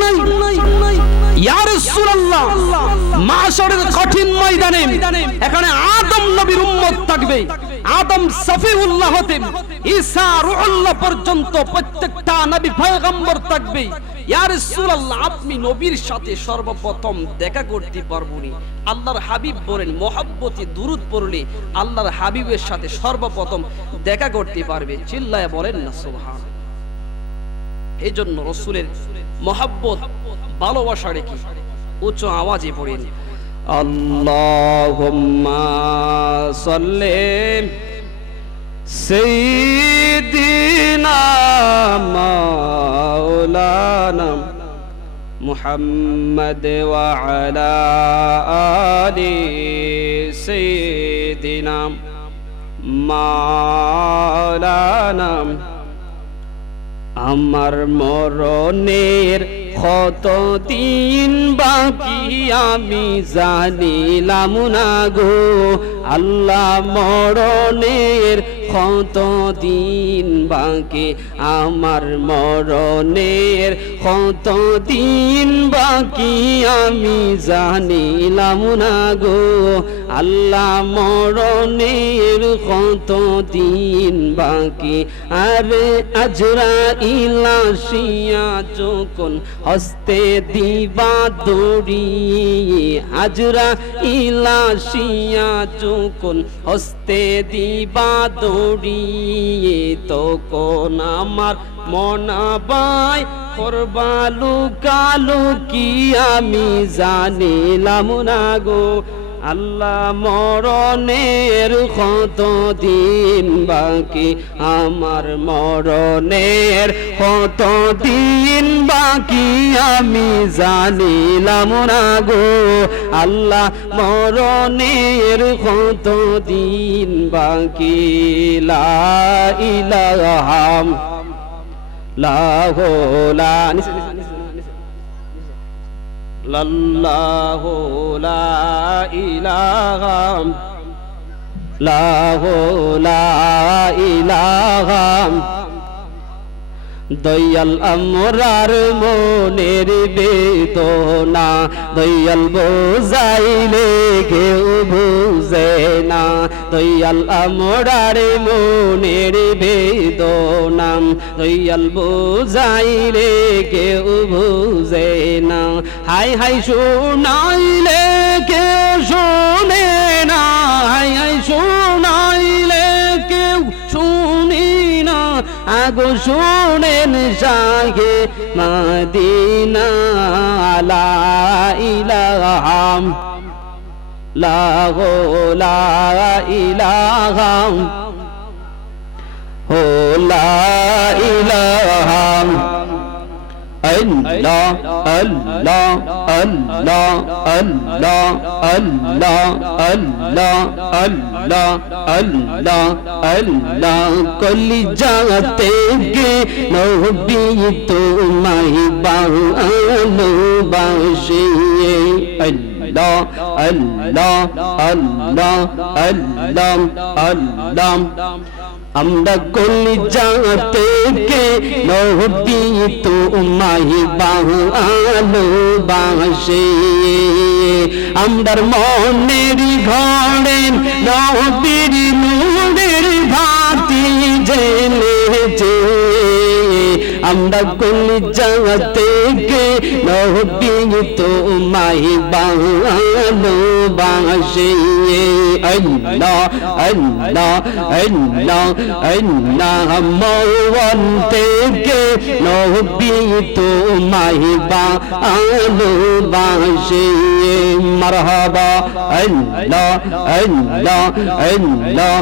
নাই ইয়া রাসূলুল্লাহ মাশরের কঠিন ময়দানে এখানে আদম নবীর উম্মত থাকবে, আদম সফিউল্লাহ হতে ঈসা রূহুল্লাহ পর্যন্ত প্রত্যেকটা নবী পয়গম্বর থাকবে। ইয়া রাসূলুল্লাহ আপনি নবীর সাথে সর্বপ্রথম দেখা করতে পারবনি। আল্লাহর হাবিব বলেন মহব্বতে দুরূদ পড়লে আল্লাহর হাবিবের সাথে সর্বপ্রথম দেখা করতে পারবে। চিল্লায়া বলেন না সুবহান। এই জন্য রাসূলের মহব্বত ভালোবাসা রেখে উচ্চ আওয়াজে পড়েন আল্লাহুম্মা সাল্লি সাইয়্যিদিনা মাওলানা মুহাম্মদ ওয়া আলা আলি সাইয়্যিদিনা মাওলানা। আমার মরণের কতদিন বাকি আমি জানিলাম না গো আল্লাহ, মরণের কতদিন বাকি আমার মরণের কতদিন বাকি আমি জানিলাম না গো আল্লাহ, মরণের কতদিন বাকি। আরে আজরাইল আসিয়া যখন হস্তে দিবা দড়ি, আজরাইল আসিয়া যখন হস্তে দিবা দড়ি, তখন আমার মনাবাই করবালু কালু কি আমি জানিলাম না গো আল্লাহ, মরণের কতদিন বাকি আমার মরণের কতদিন বাকি আমি জানিলাম না গো আল্লাহ, মরণের কতদিন বাকি। লা ইলাহা লাল্লাহু লা ইলাহা লাহু লা ইলাহা। দয়াল আমরার মনের বেদনা দয়াল বোঝাইলে কেউ বুঝে না, দয়াল আমরার মনের বেদনা দয়াল বোঝাইলে কেউ বুঝে না। হাই হাই শোনাইলে কেউ শোনে না, হাই হাই শোনাইলে কেউ শুনি না, আগো শুনেন শাহে মদিনা। লা ইলাহা লাহু লা ইলাহা হো লা ইলাহা আল্লাহ আল্লাহ আল্লাহ আল্লাহ আল্লাহ আল্লাহ আল্লাহ আল্লাহ আল্লাহ। কলিজাতে গে নবী তোমায় ভালোবাসে, আল্লাহ আল্লাহ আল্লাহ আল্লাহ আল্লাহ। আমরা কলিজাতে গে নবী তোমায় ভালোবাসে, আমরার মনের ঘরে নবীর নূরের বাতি জ্বলেছে, আমরা কলিজাতে গে নবী তোমায় ভালোবাসে, আল্লাহ আল্লাহ আল্লাহ আল্লাহ। মন থেকে নবী তোমায় ভালোবাসে, মারহাবা আল্লাহ আল্লাহ আল্লাহ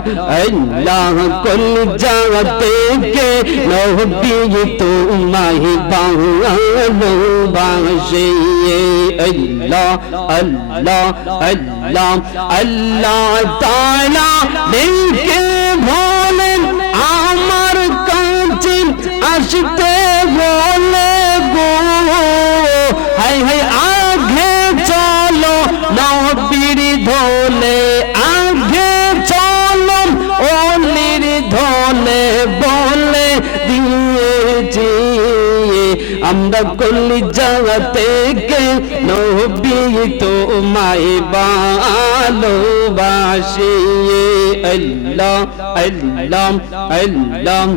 আল্লাহ। কলিজা থেকে নবী তোমায় ভালোবাসে, আল্লাহ আল্লাহ আল্লাহ আল্লাহ তাআলা দেখে বলেন আমার কাছে আসতে বলে গো, হাই হাই আগে চলো নবীর ধলে, আগে চলো ওলির ধলে বলে দিয়েছি আমরা কলিজা থেকে নবী তোমায় ভালোবাসি আল্লাহ আল্লাহ আল্লাহ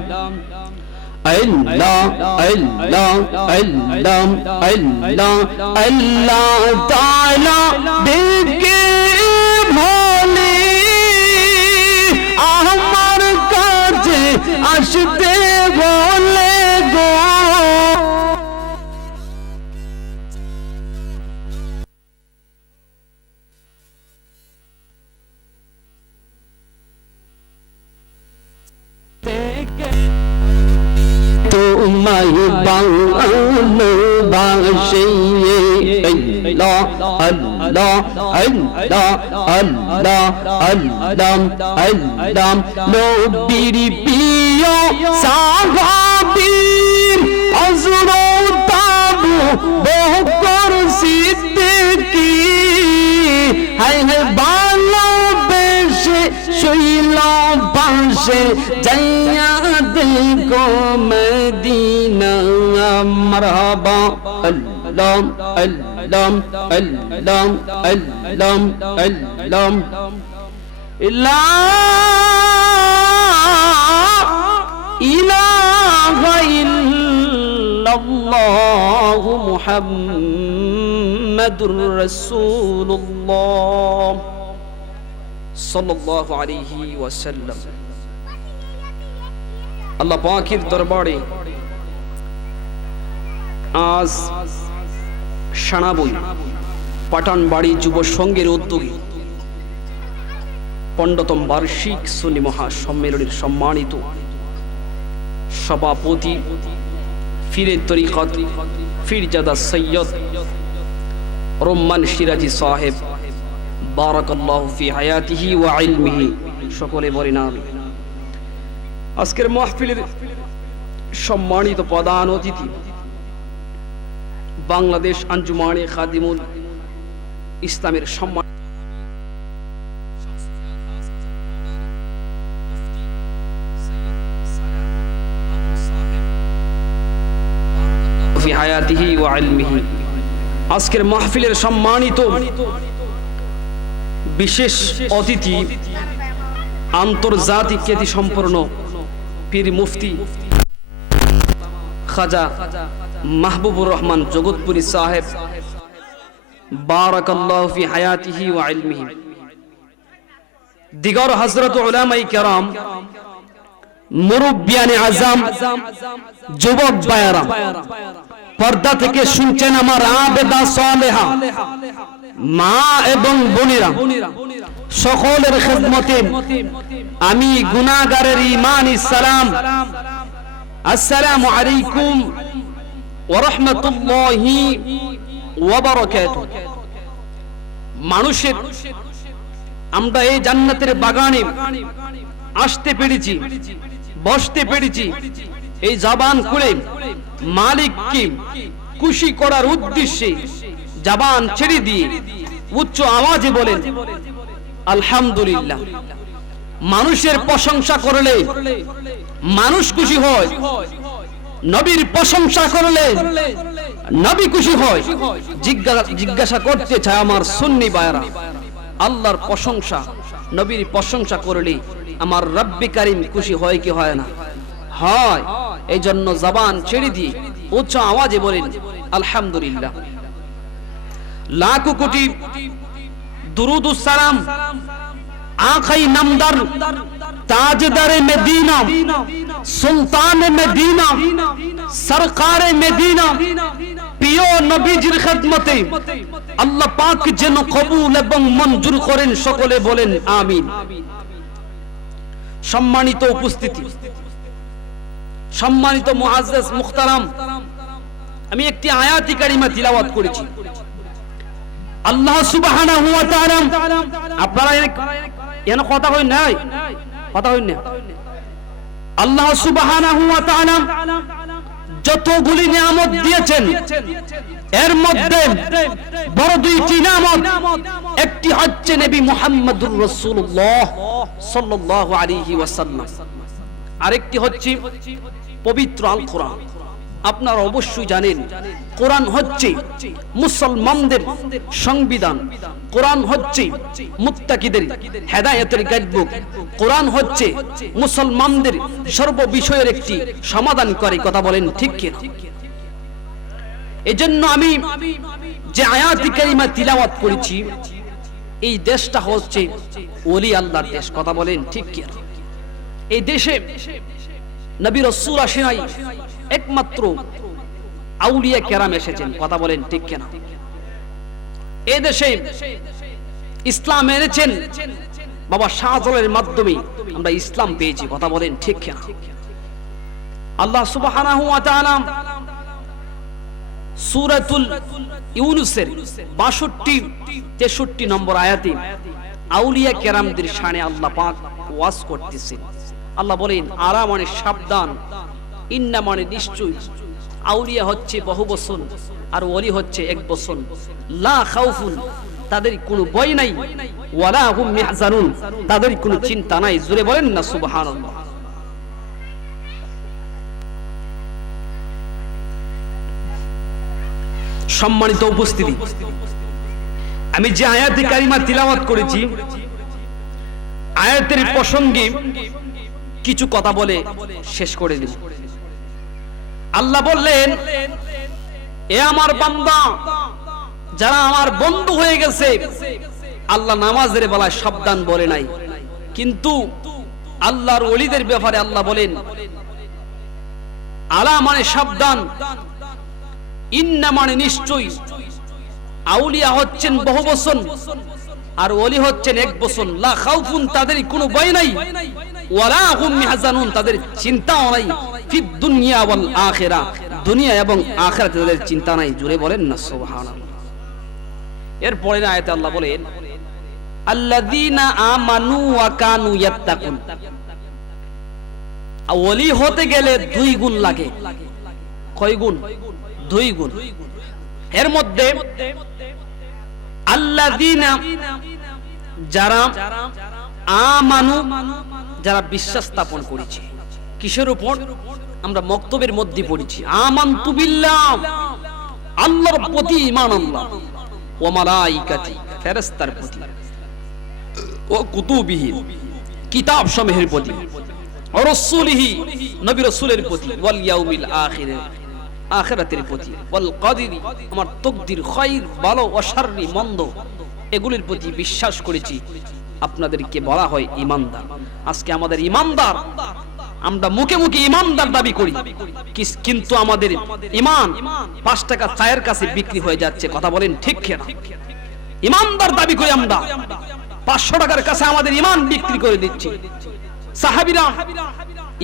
আল্লাহ আল্লাহ আল্লাহ আল্লাহ আল্লাহ তাআলা দেখে ভোলে আমার কাছে আসতে বলে গো তোমায় ভালোবাসি আল্লাহ আল্লাহ আল্লাহ আল্লাহ আল্লাহ আল্লাহ নবীর প্রিয় সাহাবী হযরত আবু বকর সিদ্দিক হায় হায় ভালোবেসে শৈল পাশে যাইয়া দেখো মদিনা মারহাবা আল্লাহ আল্লাহ আল্লাহ আল্লাহ আল্লাহ লা ইলাহা ইল্লাল্লাহু মুহাম্মাদুর রাসূলুল্লাহ সাল্লাল্লাহু আলাইহি ওয়াসাল্লাম। আল্লাহ পাকের দরবারে আজ সানাবই পাঠানবাড়ি যুব সংঘের উদ্যোগে 15তম বার্ষিক সুন্নি মহাসম্মেলনের সম্মানিত সভাপতি ফিরে তরিকত ফিরজাদা সৈয়দ রহমান সিরাজি সাহেব বারাকাল্লাহু ফি হায়াতিহি ওয়া ইলমিহি, সকলে বলেন আমিন। আজকের মাহফিলের সম্মানিত প্রধান অতিথি বাংলাদেশ আঞ্জুমানে খাদিমুল ইসলামের সম্মান ফি হায়াতিহি ওয়া ইলমিহি। আজকের মাহফিলের সম্মানিত বিশেষ অতিথি আন্তর্জাতিক খ্যাতি সম্পন্ন পীর মুফতি খাজা মাহবুবুর রহমান জগৎপুরী সাহেব বারাকাল্লাহু ফি হায়াতিহি ওয়া ইলমিহি। দিগর হযরত উলামায়ে কেরাম, মুরব্বিয়ানে আযম, যুবক ভাইরা, পর্দা থেকে শুনছেন আমার আবেদা সালেহা মা এবং বোনেরা, সকলের খেদমতে আমি গুনাহগারের ঈমানি সালাম, আসসালামু আলাইকুম ওয়া রাহমাতুল্লাহি ওয়া বারাকাতুহু। মানুষের আমরা এই জান্নাতের বাগানে আসতে পেরেছি, বসতে পেরেছি, এই জবান খুলে মালিককে খুশি করার উদ্দেশ্যে জবান ছেড়ে দিয়ে উচ্চ আওয়াজে বলেন আলহামদুলিল্লাহ। মানুষের প্রশংসা করলে মানুষ খুশি হয়, নবীর প্রশংসা করলে নবী খুশি হয়। জিজ্ঞাসা করতে চায় আমার সুন্নি ভাইরা, আল্লাহর প্রশংসা, নবীর প্রশংসা করলে আমার রব্বে কারীম খুশি হয় কি হয় না? হয়। এই জন্য জবান ছেড়ে দিয়ে উচ্চ আওয়াজে বলেন আলহামদুলিল্লাহ। লাখো কোটি দুরুদ ও সালাম আখাই নামদার তাজদারে মদিনা, সুলতানে মদিনা, সরকারে মদিনা, প্রিয় নবীজির খেদমতে আল্লাহ পাক যেন কবুল এবং মঞ্জুর করেন, সকলে বলেন আমিন। সম্মানিত উপস্থিতি, সম্মানিত মুআজ্জাজ মুহতারাম, আমি একটি আয়াতি কারিমা তিলাওয়াত করেছি। আল্লাহ সুবহানাহু ওয়া তাআলা, আপনারা এন কথা হই নাই, কথা হই না। আল্লাহ সুবহানাহু ওয়া তাআলা যতগুলি নিয়ামত দিয়েছেন এর মধ্যে বড় দুইটি নিয়ামত, একটি হচ্ছে নবী মুহাম্মদুর রাসূলুল্লাহ সাল্লাল্লাহু আলাইহি ওয়াসাল্লাম, আরেকটি হচ্ছে পবিত্র আল কোরআন। আপনারা অবশ্যই জানেন কোরআন হচ্ছে মুসলমানদের সংবিধান, কোরআন হচ্ছে মুত্তাকিদের হেদায়েতের গাইডবুক, কোরআন হচ্ছে মুসলমানদের সর্ব বিষয়ের একটি সমাধান করে। কথা বলেন ঠিক কিনা? এজন্য আমি যে আয়াত কারিমা তিলাওয়াত করেছি, এই দেশটা হচ্ছে ওলি আল্লাহর দেশ। কথা বলেন ঠিক কিনা? এই দেশে নবী রাসূল আসেন নাই, একমাত্র আউলিয়া কেরাম এসেছেন। কথা বলেন ঠিক কিনা? এই দেশে ইসলাম এনেছেন বাবা শাহজালালের মাধ্যমে আমরা ইসলাম পেয়েছি। কথা বলেন ঠিক কিনা? আল্লাহ সুবহানাহু ওয়া তাআলা সূরাতুল ইউনূসের 62-63 নম্বর আয়াতে আউলিয়া কেরামদের শানে আল্লাহ পাক ওয়াজ করতেছেন। আল্লাহ বলেন, আরা মানে সাবধান, ইন্না মানে নিশ্চয়, আউলিয়া হচ্ছে বহু বছর আর ওলি হচ্ছে এক বছর। লা খাউফুন, তাদের কোনো ভয় নাই, ওয়ালা হুম ইয়াহজানুন, তাদের কোনো চিন্তা নাই। জোরে বলেন না সুবহানাল্লাহ। সম্মানিত উপস্থিতি, আমি যে আয়াতে কারিমা তিলাওয়াত করেছি, আয়াতের প্রসঙ্গে কিছু কথা বলে শেষ করে দিই। আল্লাহ বললেন, এ আমার বান্দা, যারা আমার বন্ধু হয়ে গেছে, আল্লাহ নামাজের বেলায় সাবধান বলে নাই, কিন্তু আল্লাহর ওলিদের ব্যাপারে আল্লাহ বলেন আলা মানে সাবধান, ইন্না মানে নিশ্চয়, আউলিয়া হচ্ছেন বহু বছর আর ওলি হচ্ছেন এক বছর। লা খাউফুন, তাদের কোনো ভয় নাই, ওয়ালা হুম ইয়াহজানুন, তাদের চিন্তাও নাই, ফিদ দুনিয়া ওয়াল আখিরাহ, দুনিয়া এবং আখিরাতে তাদের চিন্তা নাই। জোরে বলেন না সুবহানাল্লাহ। এর পরের আয়াতে আল্লাহ বলেন, আল্লাযীনা আমানু ওয়া কানু ইয়াত্তাকুন, ওলি হতে গেলে 2 গুণ লাগে। কয় গুণ? 2 গুণ। এর মধ্যে আল্লাযীনা, যারা আমানু, যারা বিশ্বাস স্থাপন করেছে। কিসের উপর? আমরা মক্তবের মধ্যে পড়েছি, আমানতু বিল্লাহ, আল্লাহর প্রতি ঈমান আনলাম, ওয়া মালাইকাতি, ফেরেশতার প্রতি, ও কুতুবিহি, কিতাব সমূহের প্রতি, ও রাসূলিহি, নবী রাসূলের প্রতি, ওয়াল ইয়াউমিল আখির, আখিরাতের প্রতি, ওয়াল কদরি, আমার তাকদীর, খায়র ভালো ও শাররি মন্দ, এগুলির প্রতি বিশ্বাস করেছি। আপনাদেরকে বলা হয় ঈমানদার। আজকে আমাদের ঈমানদার, আমরা মুখে মুখে ঈমানদার দাবি করি, কিন্তু আমাদের ঈমান 5 টাকা চায়ের কাছে বিক্রি হয়ে যাচ্ছে। কথা বলেন ঠিক কিনা? ঈমানদার দাবি করি আমরা, 500 টাকার কাছে আমাদের ঈমান বিক্রি করে দিচ্ছি। সাহাবীরা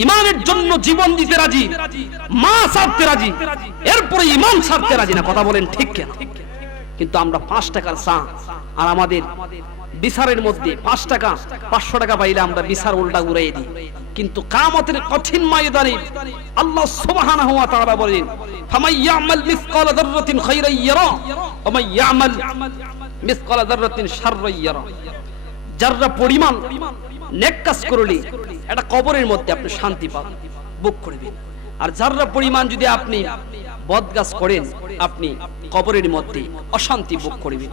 ঈমানের জন্য জীবন দিতে রাজি, মা ছাড়তে রাজি, এরপরে ঈমান ছাড়তে রাজি না। কথা বলেন ঠিক কিনা? কিন্তু আমরা 5 টাকার চা, আর আমাদের বিচারের মধ্যে 5 টাকা 500 টাকা পাইলে আমরা বিচার উল্টা উড়াই দিই। কিন্তু কিয়ামতের কঠিন ময়দানে আল্লাহ সুবহানাহু ওয়া তাআলা বলেন, ফামান ইয়ামাল মিসকালা যাররাতিন খায়রান ইয়ারা ওয়া মান ইয়ামাল মিসকালা যাররাতিন শাররান ইয়ারা। যারা পরিমাণ নেক কাজ করলে এটা কবরের মধ্যে আপনি শান্তি পাবেন, ভোগ করবেন। আর যারা পরিমাণ যদি আপনি বদ কাজ করেন, আপনি কবরের মধ্যে অশান্তি ভোগ করবেন।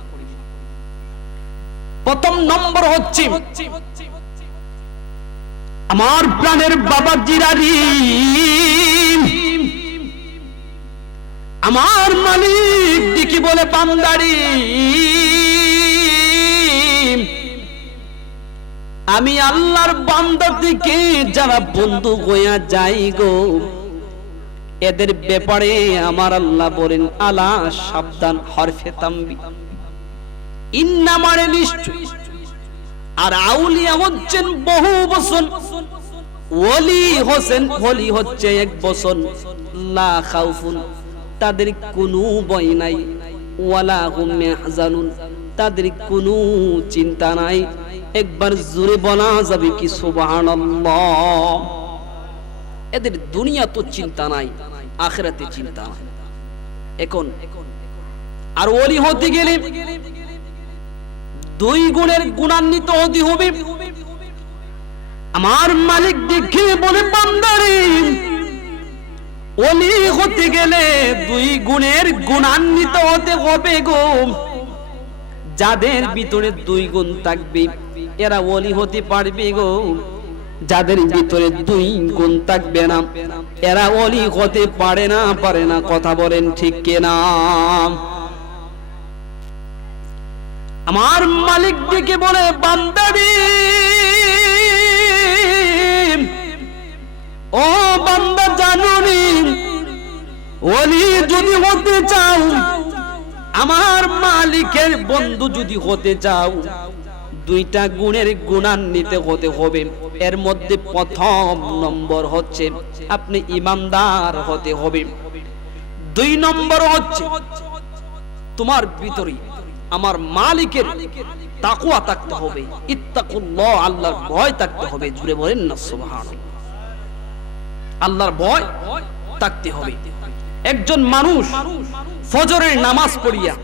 প্রথম নম্বর হচ্ছে আমার প্রাণের বাবা জিরারি, আমার মালিক দিকে বলে বান্দারি, আমি আল্লাহর বান্দা থেকে যারা বন্ধু হইয়া যাই গো, এদের ব্যাপারে আমার আল্লাহ বলেন আলা সাবধান, হরফে তামবি, ইন্না মানে নিশ্চয়। আর আউলিয়া হচ্ছেন বহু বছর, ওলি হোসেন ওলি হচ্ছে এক বছর। লা খাউফুন, তাদের কোনো ভয় নাই, ওয়ালা হুম ইয়াহজানুন, তাদের কোনো চিন্তা নাই। একবার জোরে বলা যাবে কি সুবহানাল্লাহ? এদের দুনিয়া তো চিন্তা নাই, আখিরাতে চিন্তা নাই। এখন আর ওলি হতে গেলে 2 গুণের গুণান্বিত হতে হবে। আমার মালিক দেখে বলে বান্দারে, ওলি হতে গেলে দুই গুণের গুণান্বিত হতে হবে গো। যাদের ভিতরে দুই গুণ থাকবে এরা ওলি হতে পারবে গো। যাদের ভিতরে দুই গুণ থাকবে না এরা ওলি হতে পারে না। কথা বলেন ঠিক কিনা? আমার মালিক ডেকে বলে, বান্দারে, ও বান্দা, জানুনি ওলি যদি হতে চাও, আমার মালিকের বন্ধু যদি হতে চাও, দুইটা গুণের গুণান্বিত হতে হবে। এর মধ্যে প্রথম নম্বর হচ্ছে আপনি ইমানদার হতে হবে। দুই নম্বর হচ্ছে তোমার ভিতরে আমার মালিকের তাকওয়া থাকতে হবে, ইত্তাকুল্লাহ, আল্লাহর ভয় থাকতে হবে। জুড়ে বলেন না সুবহানাল্লাহ। আল্লাহর ভয় থাকতে হবে। একজন মানুষ ফজরের নামাজ পড়িয়া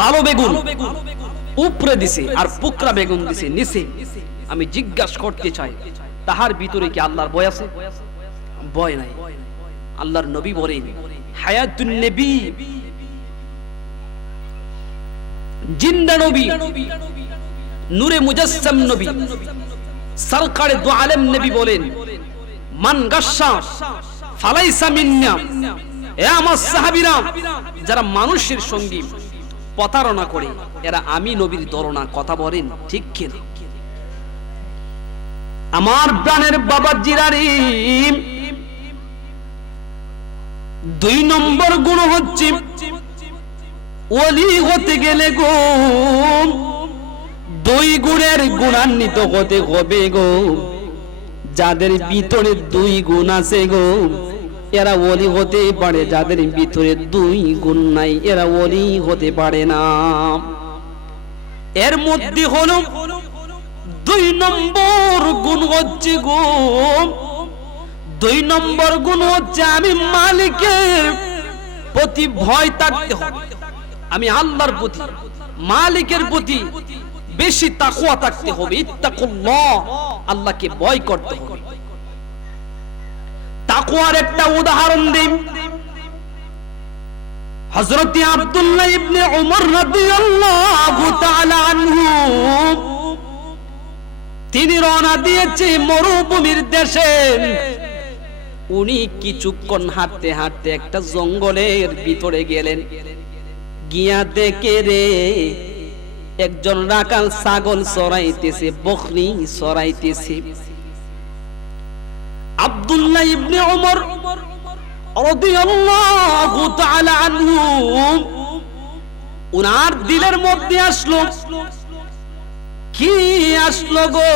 ভালো বেগুন উপরে দিছে আর পুকরা বেগুন দিছে নিচে, আমি জিজ্ঞাসা করতে চাই তাহার ভিতরে কি আল্লাহর ভয় আছে? ভয় নাই। আল্লাহর নবী বলেন, হায়াতুন নবী, জিন্দা নবী, নূরে মুজাসসাম নবী, সরকারে দু আলেম নবী বলেন, মান গাশশা ফালাইসা মিন্না। এ আমার সাহাবীরা, যারা মানুষের সঙ্গে প্রতারণা করে এরা আমি নবীর দরনা। কথা বলেন ঠিক কিনা? আমার প্রাণের বাবা জিরারি, দুই নম্বর গুণ হচ্ছে ওলি হতে গেলে গো দুই গুণের গুণান্বিত হতে হবে গো। যাদের ভিতরে দুই গুণ আছে গো এরা ওলি হতে পারে, যাদের ভিতরে দুই গুণ নাই এরা ওলি হতে পারে না। এর মধ্যে হলো দুই নম্বর গুণ হচ্ছে গো, দুই নম্বর গুণ হচ্ছে আমি মালিকের প্রতি ভয় থাকতে হবে। আমি আল্লাহর প্রতি, মালিকের প্রতি বেশি তাকওয়া থাকতে হবে। ইত্তাকুল্লাহ, আল্লাহকে ভয় করতে হবে। তাকওয়ার একটা উদাহরণ দেই। হযরত আব্দুল্লাহ ইবনে উমর রাদিয়াল্লাহু তাআলা আনহু, তিনি রওনা দিয়েছে মরুভূমির দেশে। উনি কিছুক্ষণ হাঁটতে হাঁটতে একটা জঙ্গলের ভিতরে গেলেন। গিয়া দেখে রে একজন রাখাল ছাগল চড়াইতেছে, বকরি চড়াইতেছে। আব্দুল্লাহ ইবনে উমর রাদিয়াল্লাহু তাআলা আনহু, উনার দিলের মধ্যে আসলো, কি আসলো গো?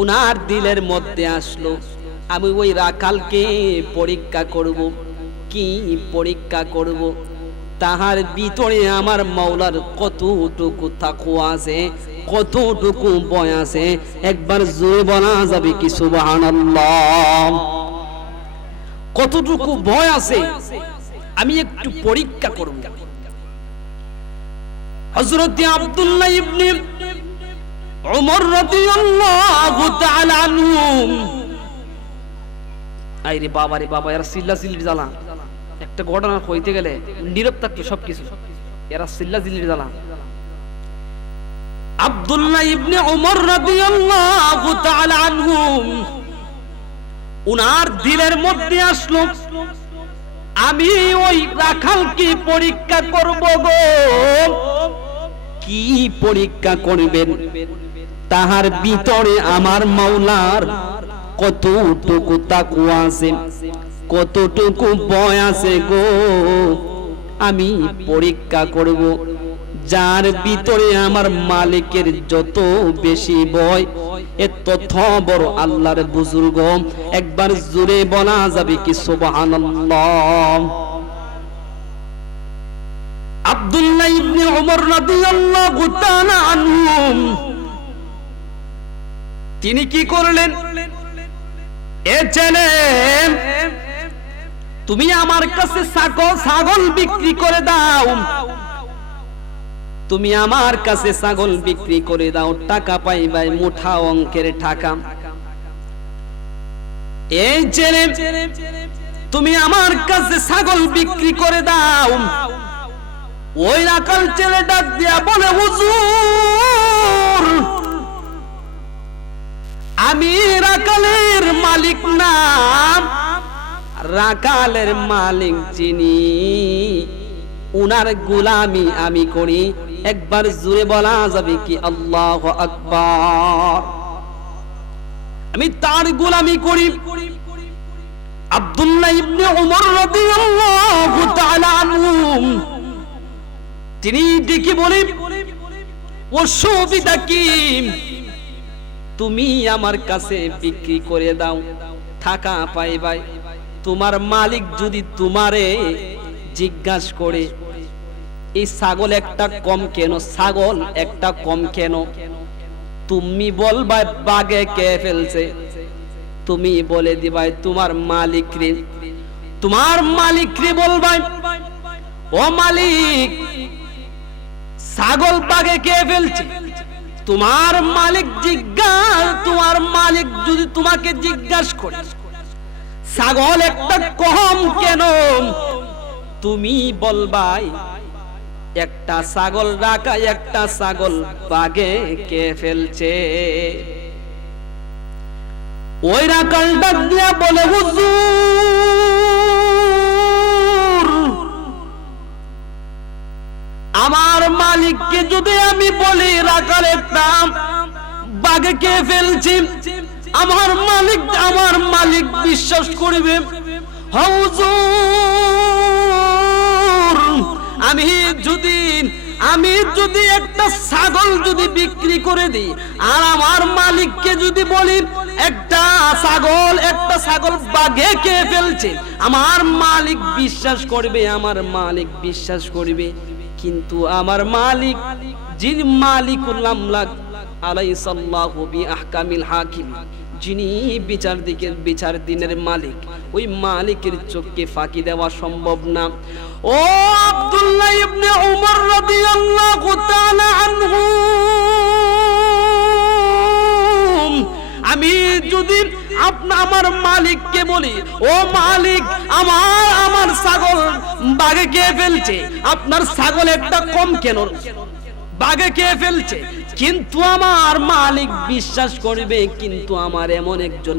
উনার দিলের মধ্যে আসলো, আমি ওই রাখালকে পরীক্ষা করব। কি পরীক্ষা করব? তাহার ভিতরে আমার মাওলার কতটুকু তাকওয়া আছে, কতটুকু ভয় আছে। একবার জোরে বলা যাবে কি সুবহানাল্লাহ? কতটুকু ভয় আছে আমি একটু পরীক্ষা করব। হযরত আব্দুল্লাহ ইবনে উমর রাদিয়াল্লাহু তাআলা আনহু, আইরে বাবা রে বাবা, এরা চিল্লাচিল্লির জ্বালা। একটা ঘটনা হইতে গেলে নীরব থাকতো সবকিছু, এরা চিল্লাচিল্লির জ্বালা। আব্দুল্লাহ ইবনে উমর রাদিয়াল্লাহু তাআলা আনহু, উনার দিলের মধ্যে আসলো, আমি ওই রাখালকে পরীক্ষা করব গো। কি পরীক্ষা করবেন? তাহার ভিতরে আমার মাওলার কতটুকু তাকওয়া আছে, কতটুকু ভয় আছে গো, আমি পরীক্ষা করব। যার ভিতরে আমার মালিকের যত বেশি ভয়, তত বড় আল্লাহর বুজুর্গ। একবার জোরে বলা যাবে কি সুবহানাল্লাহ? আব্দুল্লাহ ইবনে উমর রাদিয়াল্লাহু তাআলা আনহু, তিনি কি করলেন? এ ছেলে, তুমি আমার কাছে ছাগল বিক্রি করে দাও। তুমি আমার কাছে ছাগল বিক্রি করে দাও, টাকা পাইবাই মুঠা অঙ্কের টাকা। এই ছেলে তুমি আমার কাছে ছাগল বিক্রি করে দাও। ওই রাখাল ছেলে ডাক দিয়া বলে, হুজুর আমি রাখালের মালিক না, রাখালের মালিক যিনি উনার গোলামি আমি করি। একবার জোরে বলা যাবে কি আল্লাহু আকবার? আমি তার গোলামি করি। আব্দুল্লাহ ইবনে উমর রাদিয়াল্লাহু তাআলা আনহু তিনি ডেকে বলে, অসুবিধা কি? তুমি আমার কাছে বিক্রি করে দাও, টাকা পাইবাই। তোমার মালিক যদি তোমারে জিজ্ঞাসা করে এই ছাগল একটা কম কেন, ছাগল একটা কম কেন, তুমি বলবা বাগে কে ফেলছে। তুমি বলে দিবাই তোমার মালিক রে, তোমার মালিক রে বলবাই, ও মালিক ছাগল বাগে কে ফেলছে। তোমার মালিক তোমার মালিক যদি তোমাকে জিজ্ঞাসা করে ছাগল একটা কম কেন, তুমি বলবাই একটা ছাগল রাখা, একটা ছাগল বাগে কে ফেলছে। ওই রাখাল ডাক দিয়া বলে, হুজুর আমার মালিককে যদি আমি বলি রাখাল একটা বাগে কে ফেলছি, আমার মালিক বিশ্বাস করবে। হুজুর আমি যদি একটা ছাগল যদি বিক্রি করে দিই আর আমার মালিককে যদি বলি একটা ছাগল বাঘে কে ফেলছে, আমার মালিক বিশ্বাস করবে। কিন্তু আমার মালিক যিনি মালিকুল আমলাক আলাইসাল্লাহু বিআহকামিল হাকিম, যিনি বিচার দিনের মালিক, ওই মালিকের চোখকে ফাঁকি দেওয়া সম্ভব না। ও আব্দুল্লাহ ইবনে উমর রাদিয়াল্লাহু তাআলা আনহু, আমি যদি আমার মালিককে বলি, ও মালিক আমার ছাগল বাঘে কে ফেলছে, আপনার ছাগল একটা কম কেন, বাঘে কে ফেলছে, কিন্তু আমার মালিক বিশ্বাস করবে। কিন্তু আমার এমন একজন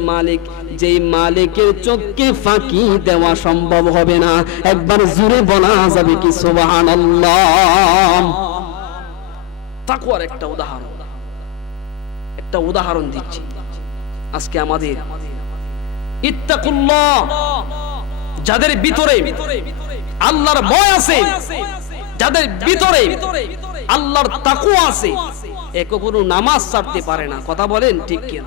মালিক যেই মালিকের চোখকে ফাঁকি দেওয়া সম্ভব হবে না। একবার জোরে বলা যাবে কি সুবহানাল্লাহ? তাকওয়ার একটা উদাহরণ দিচ্ছি আজকে আমাদের। ইত্তাকুল্লাহ, যাদের ভিতরে আল্লাহর ভয় আছে, যাদের ভিতরে আল্লাহর তাকওয়া আছে, এ কখনো নামাজ ছাড়তে পারে না। কথা বলেন ঠিক কি?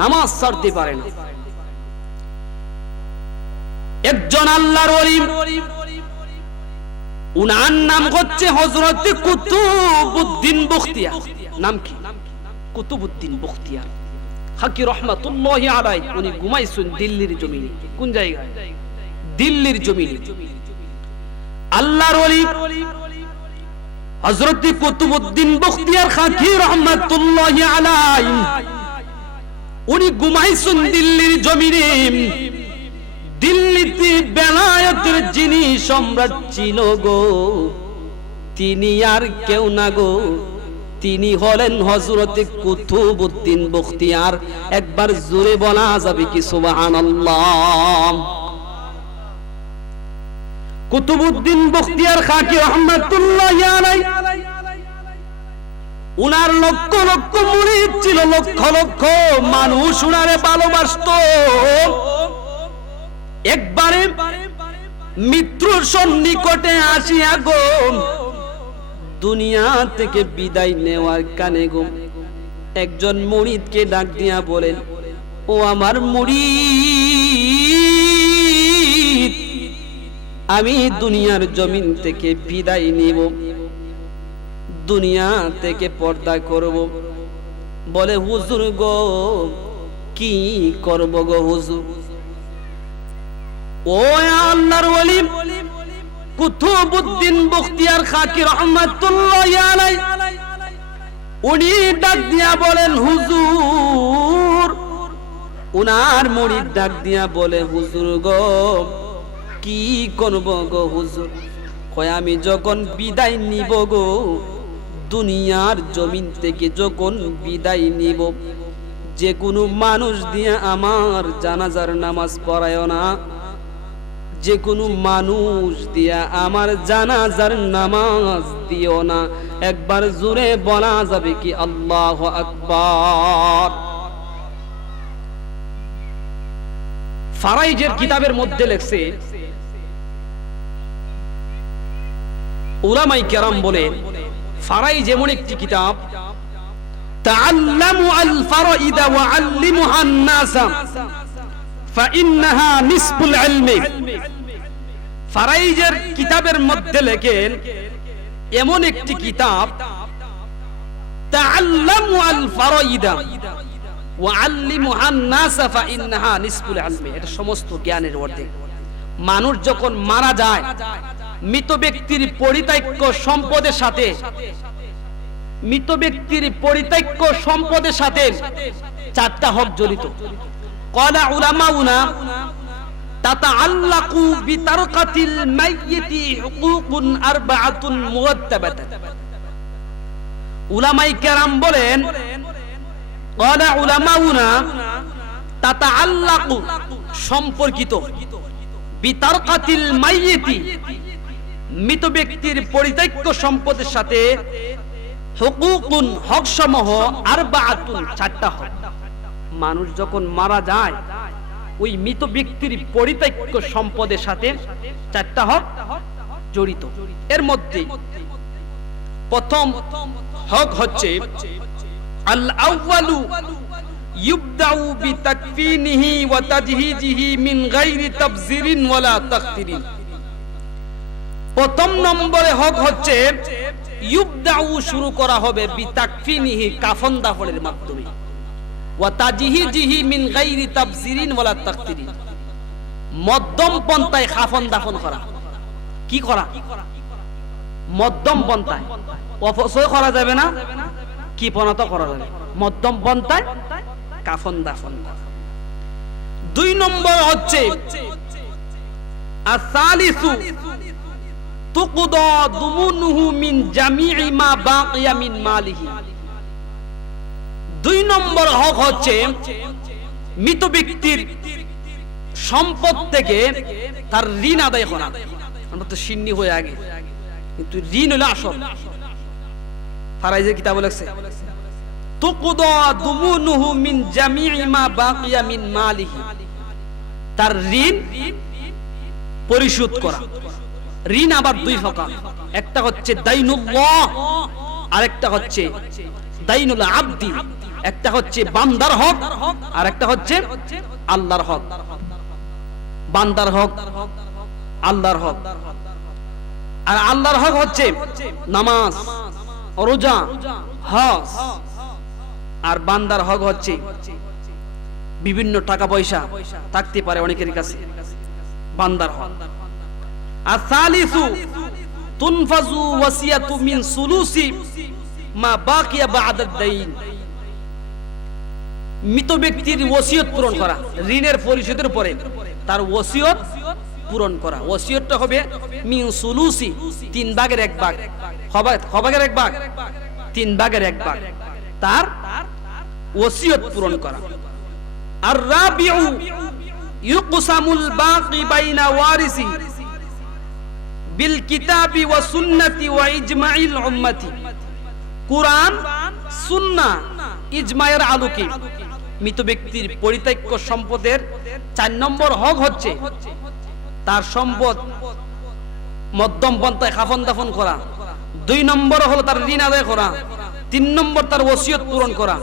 নামাজ ছাড়তে পারে না। একজন আল্লাহর ওলি, উনার নাম হচ্ছে হযরত কুতুবউদ্দিন বখতিয়ার। নাম কি? কুতুবউদ্দিন বখতিয়ার হাকি রহমাতুল্লাহি আলাইহি। উনি ঘুমাইছেন দিল্লির জমিনে। কোন জায়গায়? দিল্লির জমিনে। আল্লাহর ওলি হযরত কুতুবউদ্দিন বখতিয়ার হাকি রহমাতুল্লাহি আলাইহি, উনি ঘুমাইছেন দিল্লির জমিনে। দিল্লিতে বেলায়েতের যিনি সম্রাট ছিল গো, তিনি আর কেউ না গো, তিনি হলেন হযরত কুতুবউদ্দিন বখতিয়ার। একবার জোরে বলা যাবে কি সুবহানাল্লাহ? কুতুবউদ্দিন বখতিয়ার খাকি রহমাতুল্লাহি আলাইহি, উনার লক্ষ লক্ষ মুরিদ ছিল, লক্ষ লক্ষ মানুষ উনারে ভালোবাসতো। একবারে মৃত্যুর সন্নিকটে আসিয়া গো, দুনিয়া থেকে বিদায় নেওয়ার কানে গো, একজন মুরিদকে ডাক দিয়া বলেন, ও আমার মুরিদ, আমি দুনিয়ার জমিন থেকে বিদায় নিব, দুনিয়া থেকে পর্দা করব। বলে, হুজুর গো কি করব গো হুজুর? ও আল্লাহর ওলি, কুতুবউদ্দিন বখতিয়ার খাকি রাহমাতুল্লাহি আলাইহি উনি ডাক দিয়া বলেন হুজুর, উনার মুরিদ ডাক দিয়া বলে হুজুর গো কি করব গো হুজুর? কয় আমি যখন বিদায় নিব গো, দুনিয়ার জমিন থেকে যখন বিদায় নিব, যে কোনো মানুষ দিয়ে আমার জানাজার নামাজ পড়ায় না, যে কোনো মানুষ দিয়া আমার জানাজার নামাজ দিও না। একবার জোরে বলা যাবে কি আল্লাহু আকবার? ফারাইজের কিতাবের মধ্যে লেখছে, উলামায়ে কেরাম বলে ফারাইজ এমন একটি কিতাব, তাআল্লামু আল ফারাইদা ওয়া আল্লিমুহা আন-নাসা ফাইন্নাহা নিসফুল ইলমি। ফারাইজের কিতাবের মধ্যে লেখেন এমন একটি কিতাব, তাআল্লামু আল ফারাইদা ওয়া আল্লিমুহা আন-নাসা ফাইন্নাহা নিসফুল ইলমি। এটা সমস্ত জ্ঞানের অর্ধেক। মানুষ যখন মারা যায়, মৃত ব্যক্তির পরিত্যাজ্য সম্পদের সাথে, মৃত ব্যক্তির পরিত্যাজ্য সম্পদের সাথে চারটা হক জড়িত। ক্বালা উলামাউনা তাতাআল্লাকু বিতারকাতিল মাইয়িতি হুকুকুন আরবাআতুন মুরাত্তাবাতান। উলামায়ে কেরাম বলেন, ক্বালা উলামাউনা তাতাআল্লাকু সম্পর্কিত, বিতারকাতিল মাইয়িতি মৃত ব্যক্তির পরিত্যাজ্য সম্পদের সাথে, হুকুকুন হকসমূহ, আরবাআতুন চারটা হক। মানুষ যখন মারা যায়, ওই মৃত ব্যক্তির পরিত্যাজ্য সম্পদের সাথে চারটা হক জড়িত। এর মধ্যে প্রথম হক হচ্ছে আল আউয়ালু ইবদাউ বিতাকফিনিহি ওয়া তাজহিজিহি মিন গায়রি তাবযিরিন ওয়ালা তাখতিরিন। প্রথম নম্বরে হক হচ্ছে ইবদাউ শুরু করা হবে বিতাকফিনিহি কাফন দাফনের মাধ্যমে, ওয়া তাজহিজিহি মিন গায়রি তাবযিরিন ওয়ালা তাখতিরিন মধ্যম পন্থায় কাফন দাফন করা। কি করা? মধ্যম পন্থায়, অপচয় করা যাবে না, কি পনাত করা যাবে, মধ্যম পন্থায় কাফন দাফন করা। দুই নম্বর হচ্ছে আসালিসু তুকদা দুমুনুহু মিন জামি'i মা বাকিয়া মিন মালিহি। দুই নম্বর হক হচ্ছে মৃত ব্যক্তির সম্পদ থেকে তার ঋণ আদায় করা। আমরা তো সিন্নি হয়ে আগে, কিন্তু ঋণ হলো আসল। ফারাইজের কিতাব লেখছে তুকদা দুমুনুহু মিন জামি'i মা বাকিয়া মিন মালিহি, তার ঋণ পরিশোধ করা। ঋণ আবার দুই প্রকার, একটা হচ্ছে দাইনুল্লাহ, আরেকটা হচ্ছে দাইনুল আবদি। একটা হচ্ছে বান্দার হক, আর একটা হচ্ছে আল্লাহর হক। বান্দার হক, আল্লাহর হক। আর আল্লাহর হক হচ্ছে নামাজ, রোজা, হজ। আর বান্দার হক হচ্ছে বিভিন্ন টাকা পয়সা থাকতে পারে অনেকের কাছে, বান্দার হক। আর সালিসু তুনফাজু ওয়াসিয়াতু মিন সুলুসি মা বাকিয়া বা'দাদ দাইন। মৃত ব্যক্তির ওসিয়ত পূরণ করা, ঋণের পরিশোধের পরে তার ওসিয়ত পূরণ করা। ওসিয়তটা হবে মিন সুলুসি, 3 ভাগের 1 ভাগ, ভাগের 1 ভাগ, 3 ভাগের 1 ভাগ তার ওসিয়ত পূরণ করা। আর রাবিউ ইউকসামুল বাকি বাইনা ওয়ারিসি বিল কিতাবি ওয়া সুন্নতি ওয়া ইজমাইল উম্মতি। কুরআন, সুন্নাহ, ইজমায়ের আলোকে মৃত ব্যক্তির পরিত্যাজ্য সম্পদের 4 নম্বর হক হচ্ছে তার সম্পদ মধ্যম পন্থায় কাফন দাফন করা। 2 নম্বর হলো তার ঋণ আদায় করা। 3 নম্বর তার ওসিয়ত পূরণ করা।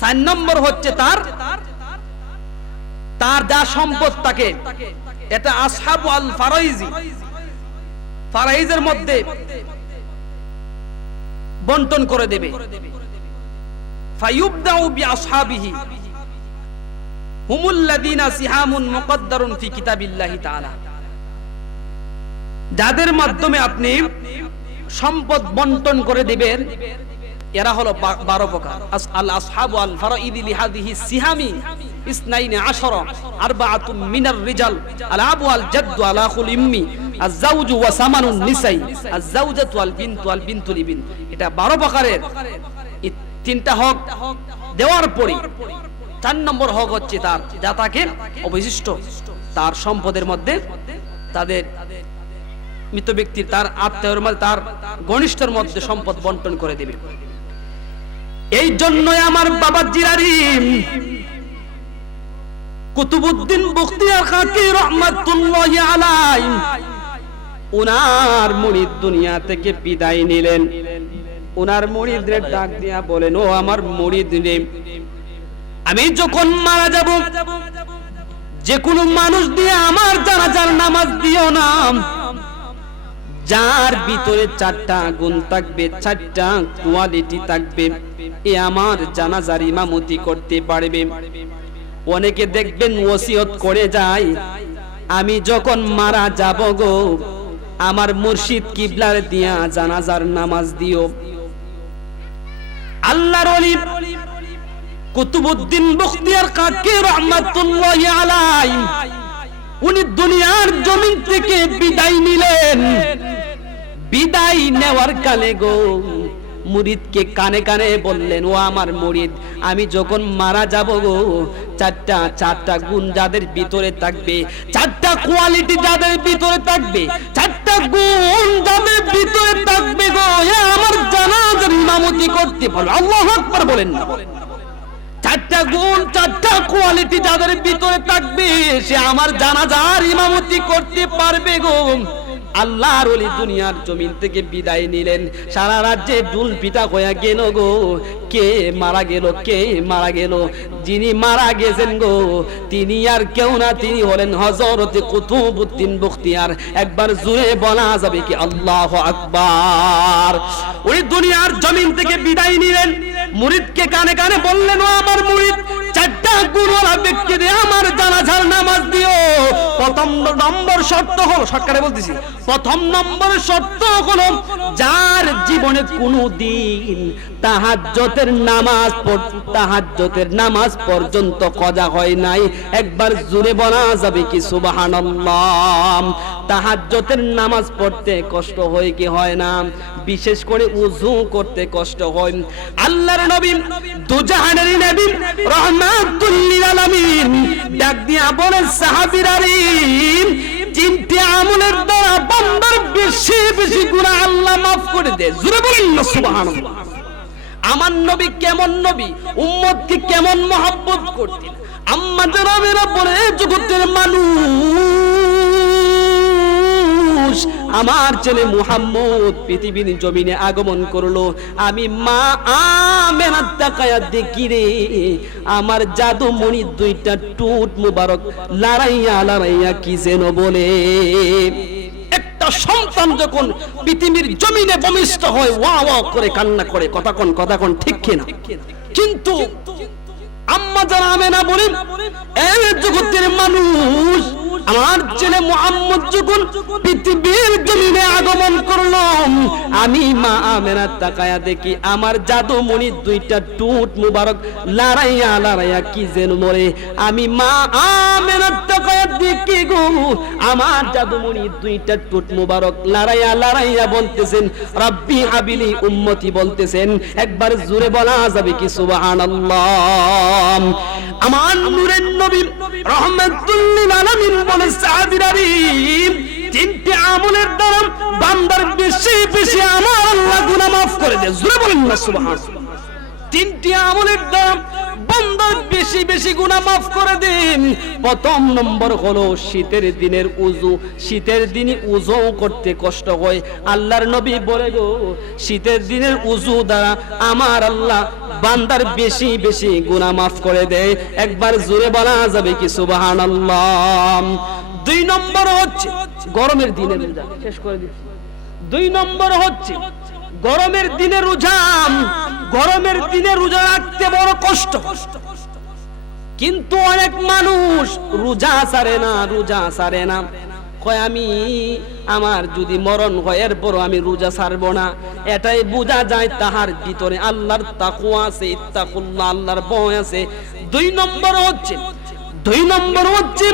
4 নম্বর হচ্ছে তার যা সম্পদ থাকে, এটা আসহাবু আল ফারাইজি, ফারাইজের মধ্যে বন্টন করে দেবে। ফায়ুবদাউ বিআসহাবিহি হুমুল্লাযীনা সিহামুন মুকদ্দারুন ফি কিতাবিল্লাহি তাআলা। যাদের মাধ্যমে আপনি সম্পদ বন্টন করে দিবেন, এরা হলো 12 প্রকার। আল আসহাবু আল ফারাইদি লিহাদিহি সিহামি ইসনাইনে আশারা আরবাআতুম মিনার রিজাল আল আবু আল জাদ্দু আল আখুল ইম্মি আয-যাওজু ওয়া সামানুন নিসাই আয-যাওজাতু আল বিনতু আল বিনতু লিবিন। এটা 12 প্রকারের। এই তিনটা হক দেওয়ার পরে 4 নম্বর হক হচ্ছে তার যা তাকে অবশিষ্ট তার সম্পদের মধ্যে তাদের মৃত ব্যক্তির তার আত্মীয়ের মধ্যে তার ঘনিষ্ঠের মধ্যে সম্পদ বন্টন করে দেবে। এই জন্যই আমার বাবা জিরারি কুতুবউদ্দিন বখতিয়ার খাকি রহমাতুল্লাহি আলাইহি ওনার মুরিদ দুনিয়া থেকে বিদায় নিলেন। ওনার মুরিদদের ডাক দিয়া বলেন, ও আমার মুরিদ রে, আমি যখন মারা যাব যে কোনো মানুষ দিয়ে আমার জানাজার নামাজ দিও না, যার ভিতরে 4টা গুণ থাকবে, 4টা কোয়ালিটি থাকবে, এ আমার জানাজার ইমামতি করতে পারবে। অনেকে দেখবেন ওসিয়ত করে যায়, আমি যখন মারা যাব গো আমার মুর্শিদ কিবলার দিয়া জানাজার নামাজ দিও। আল্লাহর ওলি কুতুবউদ্দিন বখতিয়ার কাকি রহমাতুল্লাহি আলাইহি উনি দুনিয়ার জমিন থেকে বিদায় নিলেন। বিদায় নেওয়ার কালে গো মুরিদকে কানে কানে বললেন, ও আমার মুরিদ, আমি যখন মারা যাব গো 4টা গুণ যাদের ভিতরে থাকবে, 4টা কোয়ালিটি যাদের ভিতরে থাকবে, 4টা গুণ যাদের ভিতরে থাকবে গো, এ আমার জানাজার ইমামতি করতে পারবে। আল্লাহু আকবার বলেন না। 4টা গুণ 4টা কোয়ালিটি যাদের ভিতরে থাকবে সে আমার জানাজার ইমামতি করতে পারবে গো। আল্লাহর ওলি দুনিয়ার জমিন থেকে বিদায় নিলেন। সারা রাজ্যে ডুল পিটা হয়ে গেল গো। কে মারা গেল, কে মারা গেল? যিনি মারা গেছেন গো তিনি আর কেউ না, তিনি হলেন হযরত কুতুবউদ্দিন বখতিয়ার। একবার জোরে বলা যাবে কি আল্লাহু আকবার। ওই দুনিয়ার জমিন থেকে বিদায় নিলেন। মুরিদকে কানে কানে বললেন, ও আমার মুরিদ, 4টা গুণওয়ালা ব্যক্তিদের আমার জানাজার নামাজ দিও। প্রথম নম্বর শর্ত হলো, সরকারে বলতেছি, প্রথম নম্বর শর্ত হলো যার জীবনে কোনোদিন তাহাজ্জুদের নামাজ পর্যন্ত কজা হয় নাই। একবার জোরে বলা যাবে কি সুবহানাল্লাহ। তাহাজ্জুদের নামাজ পড়তে কষ্ট হয় কি হয় না? বিশেষ করে ওযু করতে কষ্ট হয়। আল্লাহর নবী দুজাহানের নবী রাহমাতুল লিল আলামিন ডাক দিয়া বলেন, সাহাবীরা রে, 3টি আমলের দ্বারা বান্দার বেশি বেশি গুনাহ আল্লাহ মাফ করে দেয়। জোরে বলেন না সুবহানাল্লাহ। আমার নবী কেমন নবী, উম্মতকে কেমন মহব্বত করতেন। আম্মা জানেরা বলে, জগতের মানুষ, আমার ছেলে মুহাম্মদ পৃথিবীর জমিনে আগমন করলো, আমি মা আমেনার তাকায়া দেখি রে আমার জাদুমণি 2টা টুট মুবারক লড়াইয়া লড়াইয়া কি যেন বলে। একটা সন্তান যখন পৃথিবীর জমিনে ভূমিষ্ঠ হয় ওয়া ওয়া করে কান্না করে, কথা কোন ঠিক কিনা? কিন্তু আম্মা জানা আমেনা বলেন, এই জগতের মানুষ, আমার ছেলে মুহাম্মদ যখন পৃথিবীর জমিনে আগমন করলো, আমি মা আমেনা তাকায়া দেখি আমার জাদুমণি 2টা টুট মুবারক লড়াইয়া লড়াইয়া কি যেন বলে। আমি মা আমেনা তাকায়া দেখি গো আমার জাদুমণি 2টা টুট মুবারক লড়াইয়া লড়াইয়া বলতেছেন, রাব্বি হাবিলি উম্মতি বলতেছেন। একবার জোরে বলা যাবে কি সুবহানাল্লাহ। আমার নূরের নবী রাহমাতুল লিল আলামিন বলে, সাহাবীরা রে, 3টি আমলের দ্বারা বান্দার বেশি বেশি আমার আল্লাহ গুনাহ maaf করে দেয়। জোরে বলেন না সুবহানাল্লাহ। 3টি আমলের দ্বারা বান্দার বেশি বেশি গুনাহ maaf করে দেন। প্রথম নম্বর হলো শীতের দিনের ওযু। শীতের দিনে ওযু করতে কষ্ট হয়। আল্লাহর নবী বলে গো, শীতের দিনের ওযু দ্বারা আমার আল্লাহ বান্দার বেশি বেশি গুনাহ maaf করে দেয়। একবার জোরে বলা যাবে কি সুবহানাল্লাহ। 2 নম্বর হচ্ছে গরমের দিনের রোজা। শেষ করে দিচ্ছি। 2 নম্বর হচ্ছে গরমের দিনে রোজা। গরমের দিনে রোজা রাখতে বড় কষ্ট, কিন্তু অনেক মানুষ রোজা ছাড়ে না। কয় আমি আমার যদি মরণ হয় এরপরও আমি রোজা ছাড়বো না। এটাই বোঝা যায় তাহার ভিতরে আল্লাহর তাকওয়া আছে, ইত্তাকুল্লাহ, আল্লাহর ভয় আছে। দুই নম্বর হচ্ছে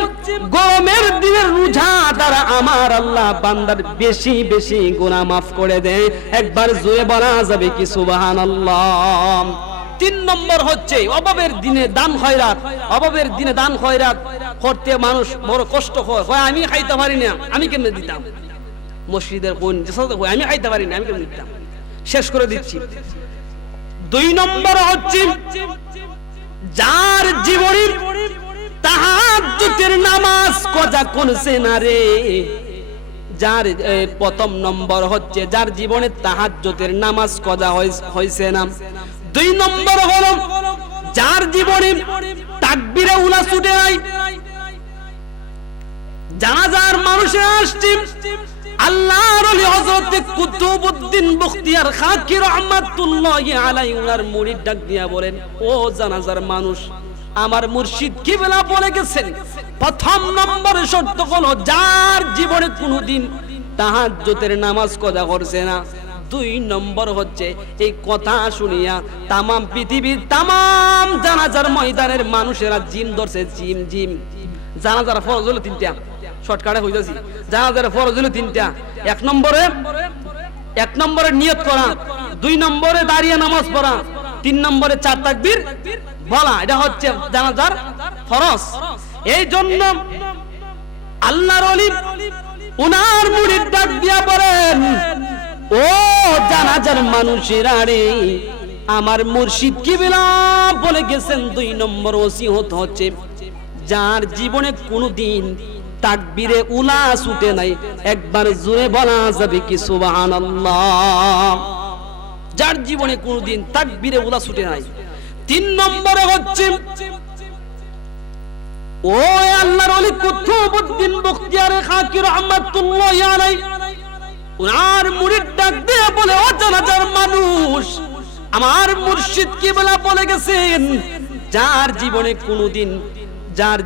গরমের দিনের রোজা দ্বারা আমার আল্লাহ বান্দার বেশি বেশি গুনাহ মাফ করে দেয়। একবার জোরে বলা যাবে কি সুবহানাল্লাহ। 3 নম্বর হচ্ছে অভাবের দিনে দান খয়রাত করতে মানুষ বড় কষ্ট হয়। আমি খাইতে পারি না, আমি কেমনে দিতাম? মসজিদের কোন আমি খাইতে পারি না, আমি কেমনে দিতাম? শেষ করে দিচ্ছি। 2 নম্বর হচ্ছে যার জীবনে তাহাজ্জুদের নামাজ কজা করছে না রে। যার প্রথম নম্বর হচ্ছে যার জীবনে তাহাজ্জুদের নামাজ কজা হইছে না। 2 নম্বর হলো যার জীবনে তাকবীরে উলা ছুটে নাই। জানাজার মানুষে আসছে, আল্লাহর ওলি হযরত কুতুবউদ্দিন বখতিয়ার খাকি রাহমাতুল্লাহি আলাইহি ওনার মুরিদ ডাক দিয়া বলেন, ও জানাজার মানুষ, আমার মুর্শিদ কিবলা বলে গেছেন প্রথম নম্বর শর্ত হলো যার জীবনে কোনোদিন তাহাজ্জুদের নামাজ কজা করছে না। 2 নম্বর হচ্ছে এই কথা শুনিয়া তামাম পৃথিবীর তামাম জানাজার ময়দানের মানুষেরা জিম ধরছে, জিম। জানাজার ফরজ হলো 3টা, শর্টকাটে হইতাছি। জানাজার ফরজ হলো 3টা। 1 নম্বরে নিয়ত করা, 2 নম্বরে দাঁড়িয়ে নামাজ পড়া, 3 নম্বরে 4 তাকবীর বলা। এটা হচ্ছে জানাজার ফরজ। এই জন্য আল্লাহর ওলি উনার মুরিদ ডাক দিয়া বলেন, ও জানাজার মানুষেরা রে, আমার মুর্শিদ কিবলা বলে গেছেন 2 নম্বর ওসিয়ত হচ্ছে যার জীবনে কোনোদিন তাকবীরে উলা ছুটে নাই। একবার জোরে বলা যাবে কি সুবহানাল্লাহ। যার জীবনে কোনোদিন তাকবীরে উলা ছুটে নাই। 3 নম্বরে হচ্ছে ও আল্লাহর ওলি কুতুবউদ্দিন বখতিয়ার খাকি রাহমাতুল্লাহি আলাইহি উনার মুরিদ ডাক দিয়ে বলে, ও জানাজার মানুষ, আমার মুর্শিদ কিবলা বলে গেছেন যার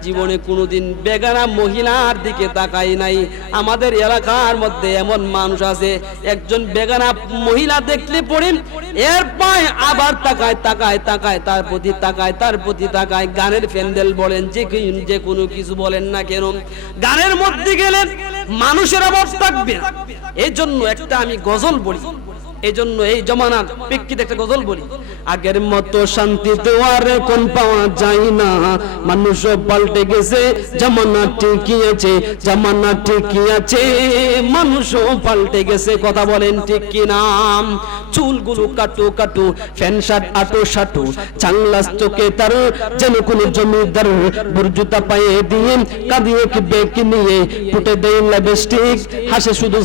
জীবনে কোনোদিন বেগানা মহিলার দিকে তাকাই নাই। আমাদের এলাকার মধ্যে এমন মানুষ আছে, একজন বেগানা মহিলা দেখলে পড়ে এর পায় আবার তাকায় তার প্রতি তাকায়। গানের প্যান্ডেল বলেন, যে কোনো কিছু বলেন না কেন, গানের মধ্যে গেলে মানুষের অভাব থাকবে না। এই জন্য একটা আমি গজল বলি, এই জন্য এই জমানার প্রেক্ষিতে একটা গজল বলি। আগের মতো শান্তিতে আর কোন পাওয়া যায় না, মানুষও পাল্টে গেছে, জামানা ঠিকই আছে, মানুষও পাল্টে গেছে। কথা বলেন ঠিক কি না? চুলগুলো কাটু, ফ্যান শার্ট আটো, চাংলাস চোখে তার যেন কোন জমিদার, বুর্জুতা পায়ে দিয়ে কাঁদিয়ে বেক নিয়ে ফুটে দেয় লিপস্টিক, হাসে শুধু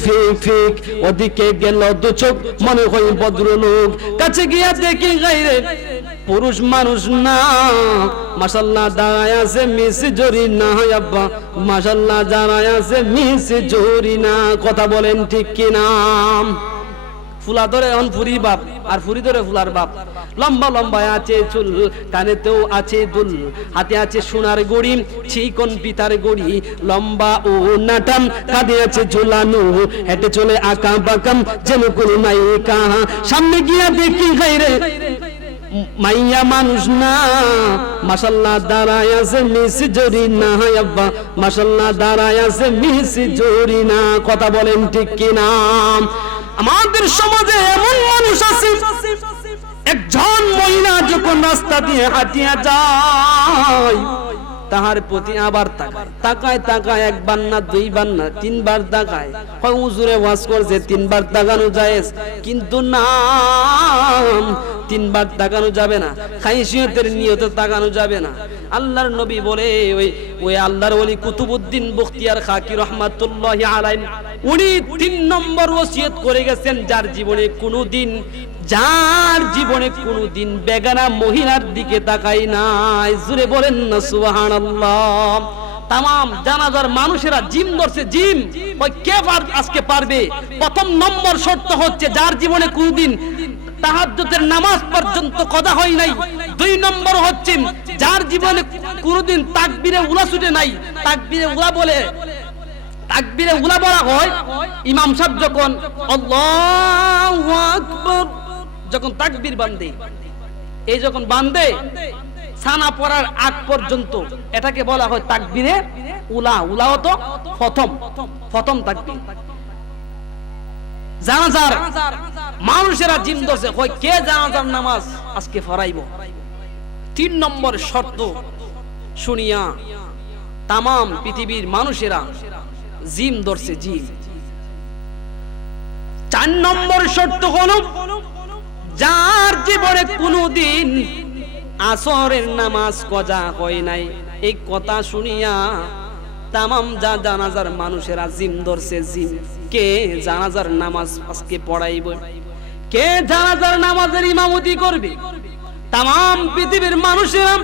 ফিক। ওদিকে গেল 2 চোখ, মনে হয় ভদ্রলোক, কাছে গিয়া দেখি গাইরে পুরুষ মানুষ না। মাশাআল্লাহ দাঁড়ায় আছে মিস জরিনা, আব্বা মাশাআল্লাহ দাঁড়ায় আছে মিস জরিনা। কথা বলেন ঠিক কি না? ফুলা ধরে এখন ফুরি বাপ, আর ফুরি ধরে ফুলার বাপ। লম্বা আছে চুল, কানেতেও আছে দুল, হাতে আছে সোনার গড়ি, চিকন পিতার গড়ি, লম্বা ও নাটাম, কাঁধে আছে ঝুলানো, হেঁটে চলে আঁকা বাঁকাম যেন কোনো নায়িকা। সামনে গিয়া দেখি গাইরে মাইয়া মানুষ না, মাশাআল্লাহ দাঁড়ায় আছে মিস জরিনা, আব্বা মাশাআল্লাহ দাঁড়ায় আছে মিস জরিনা। কথা বলেন ঠিক কি না? আমাদের সমাজে এমন মানুষ আছে, একজন মহিলা যখন রাস্তা দিয়ে হাঁটিয়া যায় তাহার প্রতি আবার তাকায় 1 বার না 2 বার না 3 বার তাকায়। হয় হুজুরে ওয়াজ করছে 3 বার তাকানো জায়েজ, কিন্তু না, 3 বার তাকানো যাবে না, খাইশিয়তের নিয়তে তাকানো যাবে না। আল্লাহর নবী বলে, ওই আল্লাহর ওলি কুতুবউদ্দিন বখতিয়ার খাকি রাহমাতুল্লাহি আলাইহি উনি 3 নম্বর ওসিয়ত করে গেছেন যার জীবনে কোনোদিন বেগানা মহিলার দিকে তাকাই নাই। জোরে বলেন না সুবহানাল্লাহ। তামাম জানাজার মানুষেরা জিম ধরছে, জিম। ওই কে আজকে পারবে? প্রথম নম্বর শর্ত হচ্ছে যার জীবনে কোনোদিন তাহাজ্জুদের নামাজ পর্যন্ত কদা হয় নাই। 2 নম্বর হচ্ছে যার জীবনে কোনোদিন তাকবীরে উলা ছুটে নাই। তাকবীরে উলা বলে তাকবীরে উলা বলা হয় ইমাম সাহেব যখন আল্লাহু আকবার যখন তাকবীর বাঁধে, এই যখন বাঁধে সানা পড়ার আগ পর্যন্ত এটাকে বলা হয় তাকবীরে উলা। উলা তো প্রথম তাকবীর। জানাজার মানুষেরা জিম ধরছে, কয় কে জানাজার নামাজ আজকে পড়াইব। 3 নম্বর শর্ত শুনিয়া তাম পৃথিবীর মানুষেরা জিম ধরছে, জিম। 4 নম্বর শর্ত হলো যার জীবনে কোনদিন আসরের নামাজ কজা হয় নাই, এই কথা শুনিয়া তামাম যা জানাজার মানুষেরা জিম ধরছে, জিম। কে জানাজার নামাজ আজকে পড়াইব, কে জানাজার নামাজের ইমামতি করবে? তামাম পৃথিবীর মানুষেরা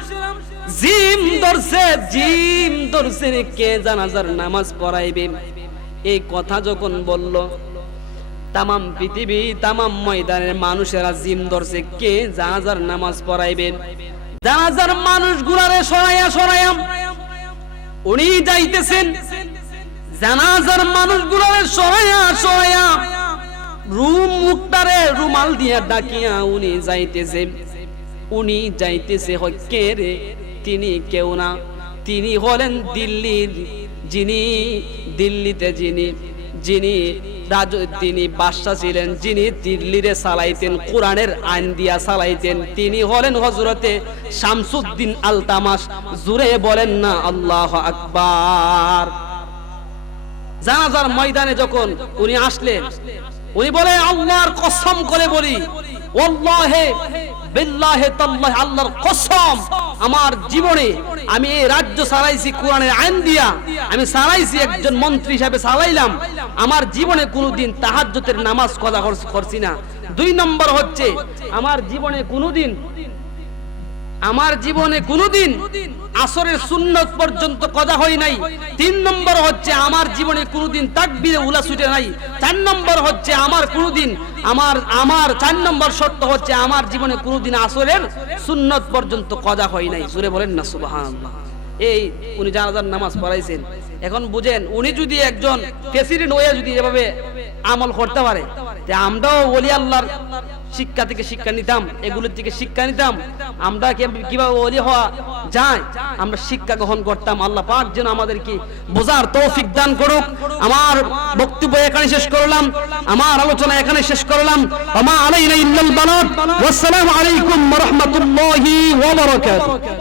জিম ধরছে, জিম ধরছে, কে জানাজার নামাজ পড়াইবে? এই কথা যখন বলল তামাম পৃথিবী তামাম ময়দানের মানুষেরা জিম ধরছে, কে জানাজার নামাজ পড়াইবেন? জানাজার মানুষগুলারে সরাইয়া উনি যাইতেছেন, জানাজার মানুষগুলারে সরাইয়া মুখটারে রুমাল দিয়া ডাকিয়া উনি যাইতেছে হয় কে রে? তিনি কেউ না, তিনি হলেন দিল্লির, দিল্লিতে তিনি বাদশা ছিলেন, যিনি দিল্লিরে চালাইতেন, কোরআনের আইন দিয়া চালাইতেন। তিনি হলেন হযরতে শামসুদ্দিন আলতামাস। জুরে বলেন না আল্লাহু আকবার। জানাজার ময়দানে যখন উনি আসলেন, উনি বলে আল্লাহর কসম করে বলি, ওয়াল্লাহি বিল্লাহি তাল্লাহি, আল্লাহর কসম আমার জীবনে আমি এই রাজ্য চালাইছি কোরআনের আইন দিয়া, আমি চালাইছি, একজন মন্ত্রী হিসেবে চালাইলাম, আমার জীবনে কোনোদিন তাহাজ্জুদের নামাজ কজা করছি না। 2 নম্বর হচ্ছে আমার জীবনে কোনোদিন আসরের সুন্নত পর্যন্ত কজা হয় নাই। 3 নম্বর হচ্ছে আমার জীবনে কোনোদিন তাকবীরে উলা ছুটে নাই। 4 নম্বর হচ্ছে আমার 4 নম্বর শর্ত হচ্ছে আমার জীবনে কোনোদিন আসরের সুন্নত পর্যন্ত কজা হয় নাই। জোরে বলেন না সুবহানাল্লাহ। এই উনি জানাজার নামাজ পড়াইছেন। এখন বুঝেন, উনি যদি একজন প্রেসিডেন্ট হয়ে যদি এভাবে আমল করতে পারে, তে আমরাও ওলি আল্লাহর শিক্ষা থেকে শিক্ষা নিতাম, এগুলোর থেকে শিক্ষা নিতাম। আমরা কিভাবে ওলি হওয়া যায় আমরা শিক্ষা গ্রহণ করতাম। আল্লাহ পাক যেন আমাদেরকে বোঝার তৌফিক দান করুক। আমার বক্তব্য এখানে শেষ করলাম, আমার আলোচনা এখানে শেষ করলাম। ওয়া মা আলাইনা ইল্লাল বালাগ। ওয়াসসালামু আলাইকুম ওয়া রাহমাতুল্লাহি ওয়া বারাকাতুহু।